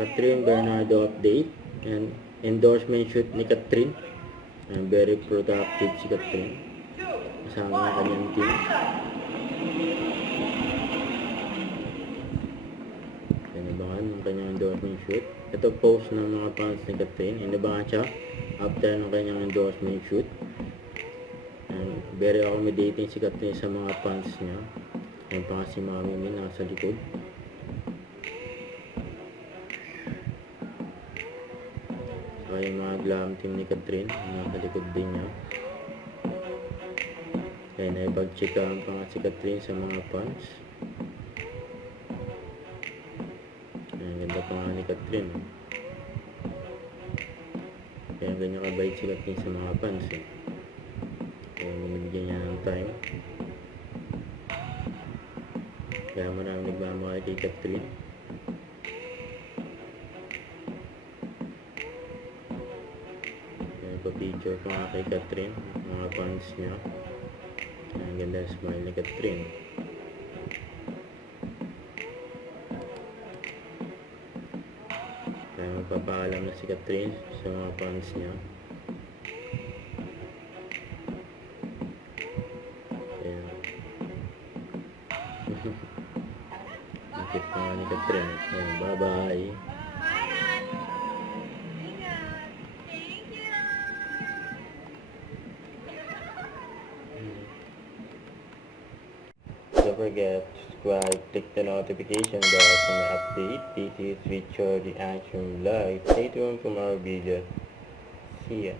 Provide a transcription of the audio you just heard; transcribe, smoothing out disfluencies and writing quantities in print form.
Catherine Bernardo update and endorsement shoot ni Catherine. Very productive si Catherine. Kasama ang kanyang team. Inabangan ang kanyang endorsement shoot. Ito post ng mga fans ni Catherine. Inabangan siya after ng kanyang endorsement shoot. And very accommodating si Catherine sa mga fans niya. Yan pa nga si Mami Min nasa likod. Saka yung mga glam team ni Catherine nasa likod din niya. Kaya naipag-checkaan pa nga si Catherine sa mga fans. Ang ganda pa nga ni Catherine. Kaya ganyan kabait si Catherine sa mga fans eh. Kaya binibigyan niya ng time. Kaya maraming nagmamahal kay Catherine. Kaya pa-picture pa nga kay Catherine, mga fans niya. Ang ganda smile ni Catherine. Kaya magpapaalam na si Catherine sa mga fans niya. Kaya nakit pa nga ni Catherine. Bye-bye. Don't forget to subscribe, click the notification bell for my update. This is Richard the Action Live. Stay tuned for more videos. See ya.